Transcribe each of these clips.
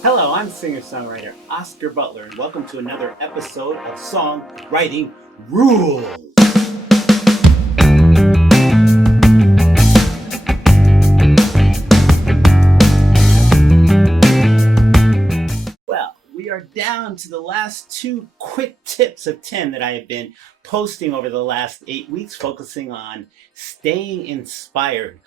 Hello, I'm singer-songwriter Oscar Butler, and welcome to another episode of Songwriting Rules. Well, we are down to the last 2 quick tips of 10 that I have been posting over the last 8 weeks, focusing on staying inspired.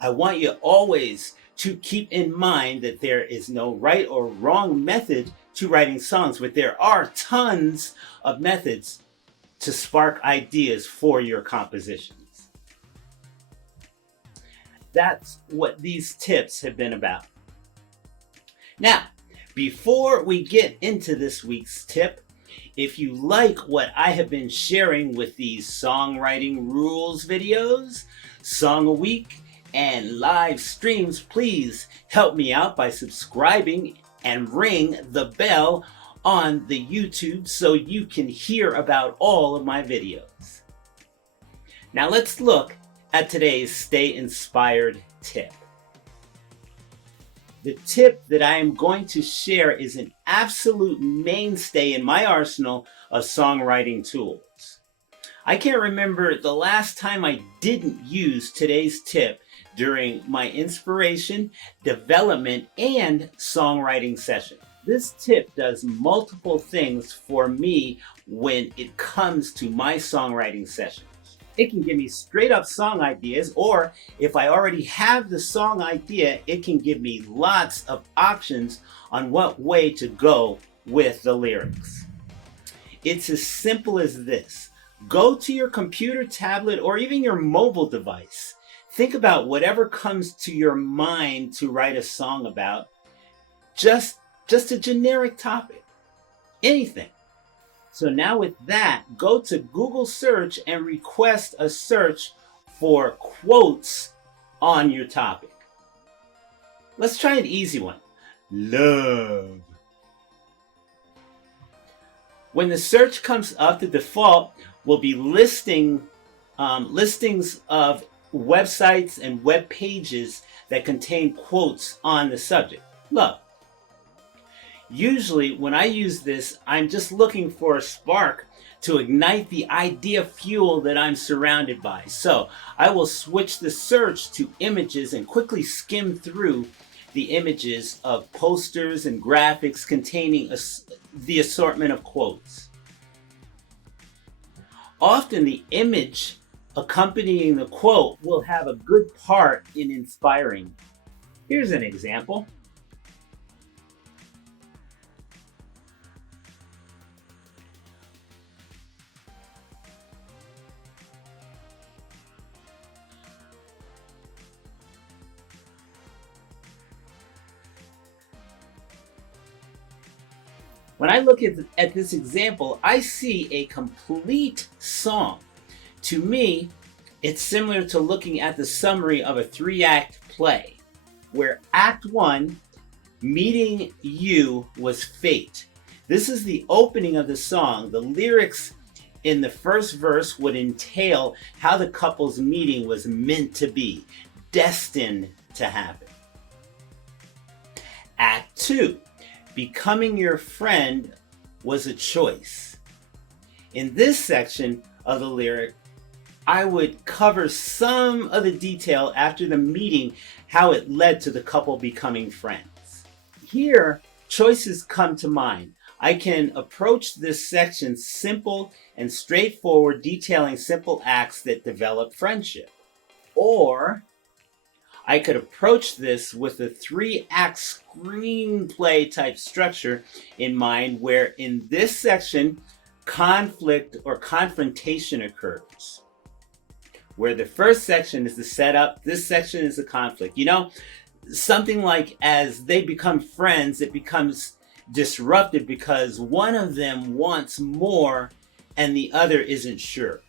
I want you always to keep in mind that there is no right or wrong method to writing songs, but there are tons of methods to spark ideas for your compositions. That's what these tips have been about. Now, before we get into this week's tip, if you like what I have been sharing with these songwriting rules videos, Song a Week, and live streams, please help me out by subscribing and ring the bell on the YouTube so you can hear about all of my videos. Now let's look at today's Stay Inspired tip. The tip that I am going to share is an absolute mainstay in my arsenal of songwriting tools. I can't remember the last time I didn't use today's tip during my inspiration, development, and songwriting session. This tip does multiple things for me when it comes to my songwriting sessions. It can give me straight up song ideas, or if I already have the song idea, it can give me lots of options on what way to go with the lyrics. It's as simple as this. Go to your computer, tablet, or even your mobile device. Think about whatever comes to your mind to write a song about. Just a generic topic. Anything. So now with that, go to Google search and request a search for quotes on your topic. Let's try an easy one. Love. When the search comes up, the default will be listings of websites and web pages that contain quotes on the subject. Love. Usually when I use this, I'm just looking for a spark to ignite the idea fuel that I'm surrounded by. So I will switch the search to images and quickly skim through the images of posters and graphics containing the assortment of quotes. Often the image accompanying the quote will have a good part in inspiring. Here's an example. When I look at this example, I see a complete song. To me, it's similar to looking at the summary of a 3-act play, where Act 1, Meeting You, was fate. This is the opening of the song. The lyrics in the first verse would entail how the couple's meeting was meant to be, destined to happen. Act 2, Becoming Your Friend, was a choice. In this section of the lyric, I would cover some of the detail after the meeting, how it led to the couple becoming friends. Here, choices come to mind. I can approach this section simple and straightforward, detailing simple acts that develop friendship. Or I could approach this with a 3-act screenplay type structure in mind, where in this section, conflict or confrontation occurs. Where the first section is the setup, this section is the conflict. You know, something like as they become friends, it becomes disrupted because one of them wants more and the other isn't sure.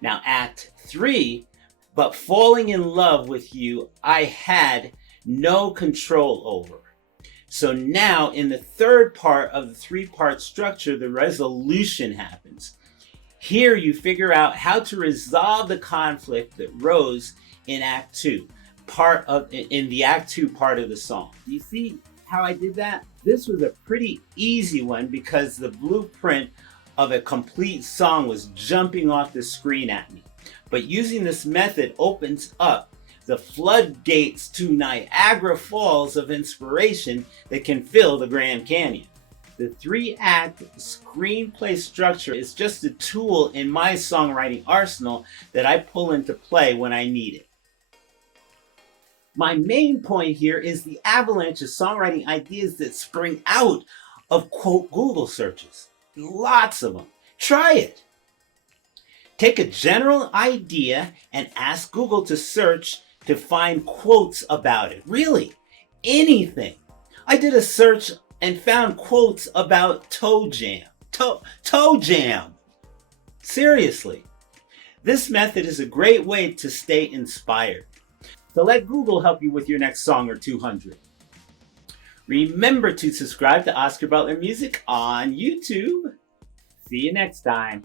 Now, Act 3, but falling in love with you, I had no control over. So now in the third part of the 3-part structure, the resolution happens. Here you figure out how to resolve the conflict that rose in Act 2, in the Act 2 part of the song. You see, how I did that? This was a pretty easy one because the blueprint of a complete song was jumping off the screen at me. But using this method opens up the floodgates to Niagara Falls of inspiration that can fill the Grand Canyon. The 3-act screenplay structure is just a tool in my songwriting arsenal that I pull into play when I need it. My main point here is the avalanche of songwriting ideas that spring out of quote Google searches. Lots of them. Try it. Take a general idea and ask Google to search to find quotes about it. Really, anything. I did a search and found quotes about toe jam. Toe jam. Seriously. This method is a great way to stay inspired. So let Google help you with your next song or 200. Remember to subscribe to Oscar Butler Music on YouTube. See you next time.